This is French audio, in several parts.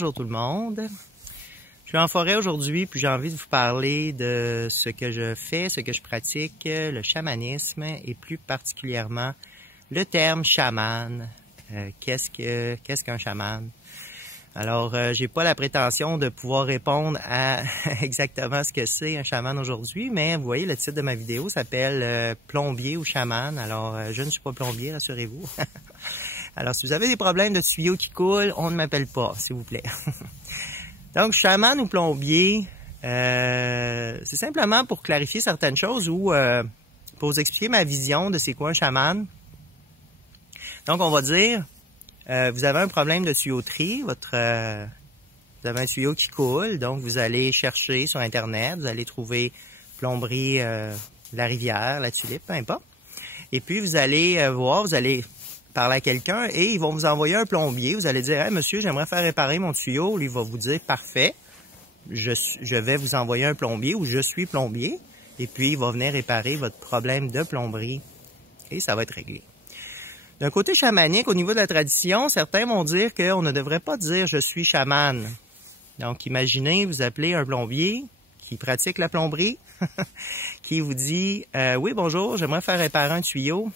Bonjour tout le monde. Je suis en forêt aujourd'hui, puis j'ai envie de vous parler de ce que je fais, ce que je pratique, le chamanisme et plus particulièrement le terme chaman. Qu'est-ce qu'un chaman? Alors, j'ai pas la prétention de pouvoir répondre à exactement ce que c'est un chaman aujourd'hui, mais vous voyez, le titre de ma vidéo s'appelle plombier ou chaman. Alors, je ne suis pas plombier, rassurez-vous. Alors, si vous avez des problèmes de tuyaux qui coulent, on ne m'appelle pas, s'il vous plaît. Donc, chaman ou plombier, c'est simplement pour clarifier certaines choses ou pour vous expliquer ma vision de c'est quoi un chaman. Donc, on va dire, vous avez un problème de tuyauterie, vous avez un tuyau qui coule, donc vous allez chercher sur Internet, vous allez trouver plomberie, la rivière, la tulipe, peu importe. Et puis, vous allez voir, vous allez parler à quelqu'un et ils vont vous envoyer un plombier. Vous allez dire, hey, monsieur, j'aimerais faire réparer mon tuyau. Lui va vous dire, parfait, je vais vous envoyer un plombier ou je suis plombier. Et puis, il va venir réparer votre problème de plomberie et ça va être réglé. D'un côté chamanique, au niveau de la tradition, certains vont dire qu'on ne devrait pas dire « je suis chaman ». Donc, imaginez, vous appelez un plombier qui pratique la plomberie, qui vous dit « oui, bonjour, j'aimerais faire réparer un tuyau.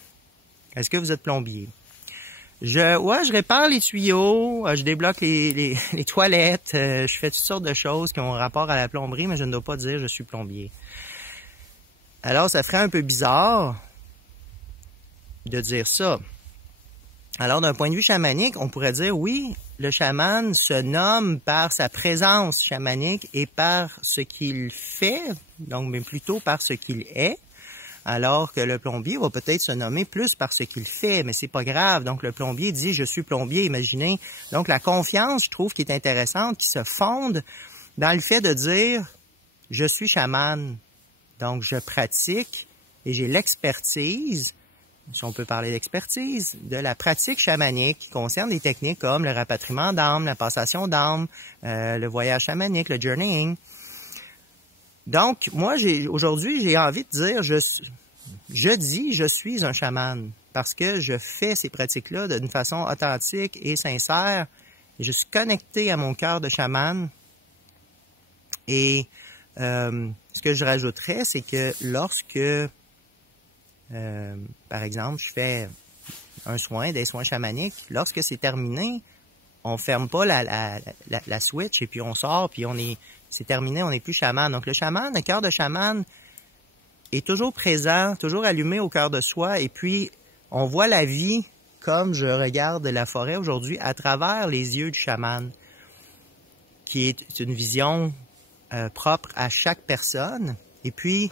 Est-ce que vous êtes plombier? » je répare les tuyaux, je débloque les toilettes, je fais toutes sortes de choses qui ont rapport à la plomberie, mais je ne dois pas dire « je suis plombier ». Alors, ça ferait un peu bizarre de dire ça. Alors, d'un point de vue chamanique, on pourrait dire, oui, le chaman se nomme par sa présence chamanique et par ce qu'il fait, donc mais plutôt par ce qu'il est, alors que le plombier va peut-être se nommer plus par ce qu'il fait, mais c'est pas grave. Donc, le plombier dit, je suis plombier, imaginez. Donc, la confiance, je trouve, qui est intéressante, qui se fonde dans le fait de dire, je suis chaman. Donc, je pratique et j'ai l'expertise, si on peut parler d'expertise, de la pratique chamanique qui concerne des techniques comme le rapatriement d'âme, la passation d'âme, le voyage chamanique, le journeying. Donc, moi, aujourd'hui, j'ai envie de dire, je dis, je suis un chaman parce que je fais ces pratiques-là d'une façon authentique et sincère. Et je suis connecté à mon cœur de chaman. Et ce que je rajouterais, c'est que lorsque par exemple, je fais des soins chamaniques. Lorsque c'est terminé, on ferme pas la switch et puis on sort, puis c'est terminé, on n'est plus chaman. Donc le chaman, le cœur de chaman est toujours présent, toujours allumé au cœur de soi. Et puis, on voit la vie comme je regarde la forêt aujourd'hui à travers les yeux du chaman, qui est une vision propre à chaque personne. Et puis,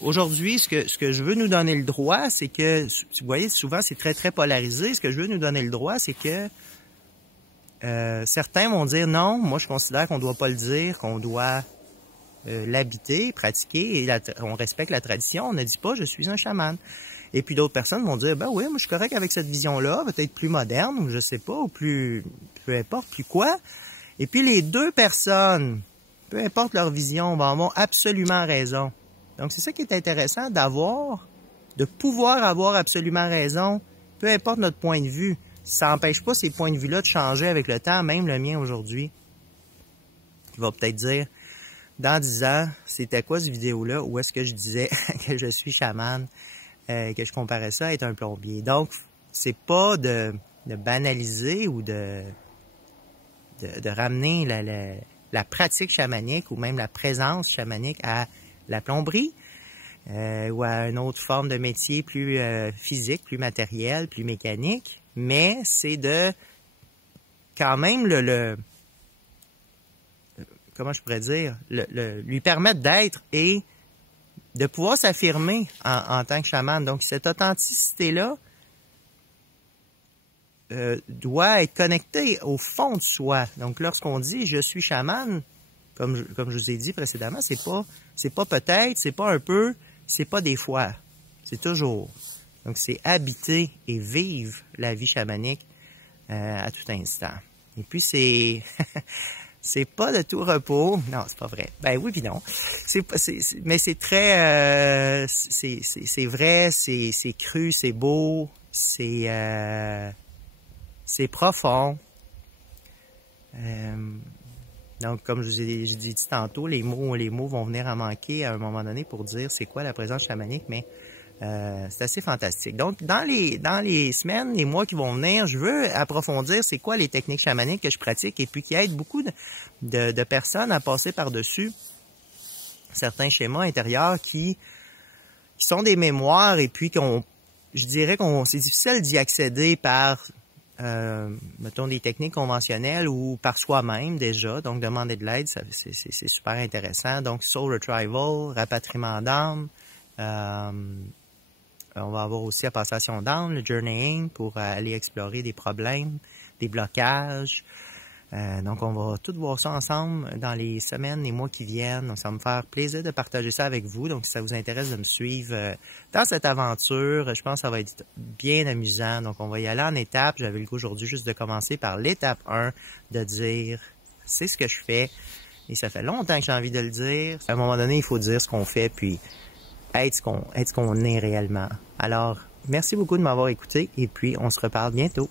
aujourd'hui, ce que je veux nous donner le droit, c'est que, vous voyez, souvent c'est très, très polarisé. Ce que je veux nous donner le droit, c'est que certains vont dire non, moi je considère qu'on ne doit pas le dire, qu'on doit l'habiter, pratiquer, et on respecte la tradition, on ne dit pas je suis un chaman. Et puis d'autres personnes vont dire, ben oui, moi je suis correct avec cette vision-là, peut-être plus moderne, ou je sais pas, ou plus, peu importe, plus quoi. Et puis les deux personnes, peu importe leur vision, vont avoir absolument raison. Donc, c'est ça qui est intéressant de pouvoir avoir absolument raison, peu importe notre point de vue. Ça n'empêche pas ces points de vue-là de changer avec le temps, même le mien aujourd'hui. Il va peut-être dire, dans 10 ans, c'était quoi cette vidéo-là, où est-ce que je disais que je suis chaman, que je comparais ça à être un plombier. Donc, c'est pas de banaliser ou de ramener la pratique chamanique ou même la présence chamanique à la plomberie ou à une autre forme de métier plus physique, plus matériel, plus mécanique, mais c'est de quand même comment je pourrais dire, lui permettre d'être et de pouvoir s'affirmer en tant que chaman. Donc cette authenticité-là doit être connectée au fond de soi. Donc lorsqu'on dit « je suis chaman », comme je vous ai dit précédemment, c'est pas peut-être, c'est pas un peu, c'est pas des fois, c'est toujours. Donc c'est habiter et vivre la vie chamanique à tout instant. Et puis c'est pas de tout repos, non, c'est pas vrai. Ben oui puis non. Mais c'est très, c'est vrai, c'est cru, c'est beau, c'est profond. Donc, comme je vous ai dit tantôt, les mots vont venir à manquer à un moment donné pour dire c'est quoi la présence chamanique, mais c'est assez fantastique. Donc, dans les semaines, les mois qui vont venir, je veux approfondir c'est quoi les techniques chamaniques que je pratique et puis qui aident beaucoup de personnes à passer par-dessus certains schémas intérieurs qui sont des mémoires et puis je dirais c'est difficile d'y accéder par mettons des techniques conventionnelles ou par soi-même déjà, donc demander de l'aide, c'est super intéressant. Donc soul retrieval, rapatriement d'âme, on va avoir aussi la passation d'âme, le journeying pour aller explorer des problèmes, des blocages. Donc on va tout voir ça ensemble dans les semaines, les mois qui viennent. Donc ça va me faire plaisir de partager ça avec vous. Donc si ça vous intéresse de me suivre dans cette aventure, je pense que ça va être bien amusant. Donc on va y aller en étapes. J'avais le goût aujourd'hui juste de commencer par l'étape 1, de dire c'est ce que je fais. Et ça fait longtemps que j'ai envie de le dire. À un moment donné, il faut dire ce qu'on fait puis être ce qu'on est réellement. Alors, merci beaucoup de m'avoir écouté et puis on se reparle bientôt.